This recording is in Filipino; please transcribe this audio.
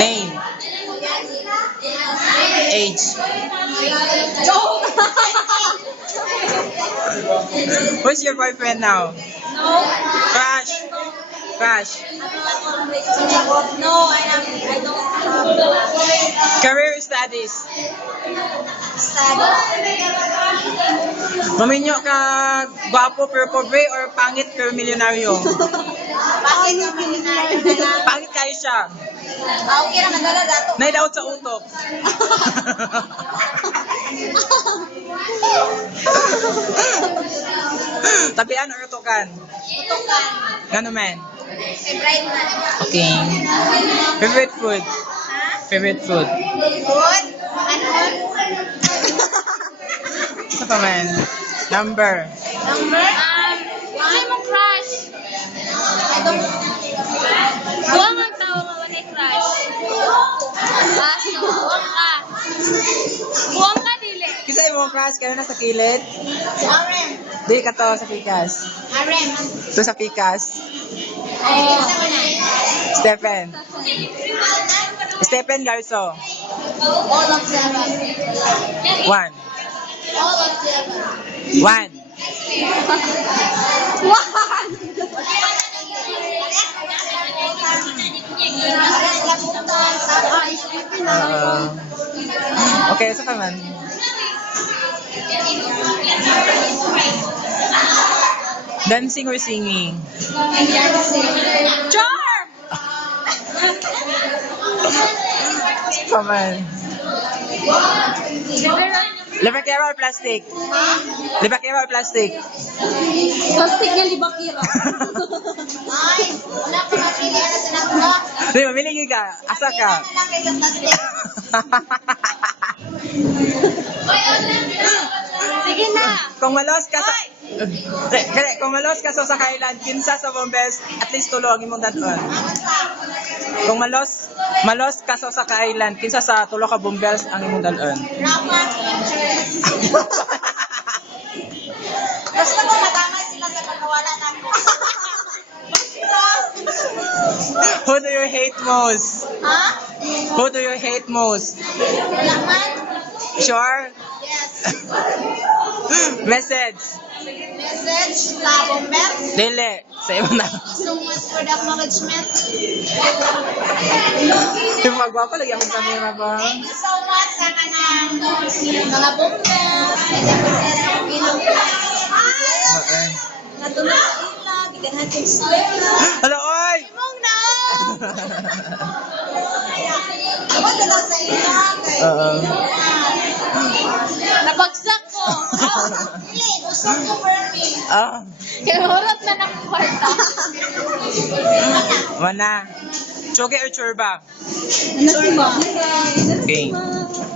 Name. Age. Who's your boyfriend now? No. Crush. Crush. No, I don't have Career studies. study. Maminyo ka gwapo pero pobre or pangit pero milyonaryo? Bakit ka millionaire na lang? Pangit kayo siya. Okay na, nadala dato. Naidaot sa utok. Tabian or utokan? Utukan. Gano man? Favorite man. Okay. Favorite food? Ha? Favorite food? Good? Anon? Ano pa man? Number? Number? Why mo crush? I don't... Buwang ang tao nga wanay crush. Baso, buwang ka. Buwang ka dili. Kisa yung crush kayo na sa kilid? Si Arem. Di ka to sa pikas. Arem. To sa pikas. Oh. Stephen. Stephen Garso. All of them. One. All of them. One. Okay, sa man. Dancing or singing? Charm! Sa man. Libakera or plastic? Libakera or plastic? Plastic nga libakira. Ay, wala ko mapili na sa nakuha. Di, mamili ka. Asa ka? Wala lang kayo sa plastic. Sige na. Kung malos ka sa... Kung malos ka sa Island, kinsa sa Bombes, at least tulo ang imong daton. Kung malos ka sa Island, kinsa sa tulo ka Bombes ang imong daton. Raman. Basta kung madamay sila sa pagkawala na ako. Who do you hate most? Ha? Who do you hate most? Wala man? Sure? Yes. Message? Message sa bomber. Dili. Sa imo na. So much for the acknowledgement. Yung magwapa, lagi akong camera ba? Thank you so much sa kanang mga bombers. Ilong Okay. natulog sa ila, giganahan sa ila. Hello, oy! Imong na! Ako na sa ila. Oo. Nabagsak ko. Dili, busog ko for me. Ah, Kinurot na ng kwarta. mana. Choge or churba? Ano ba? Okay.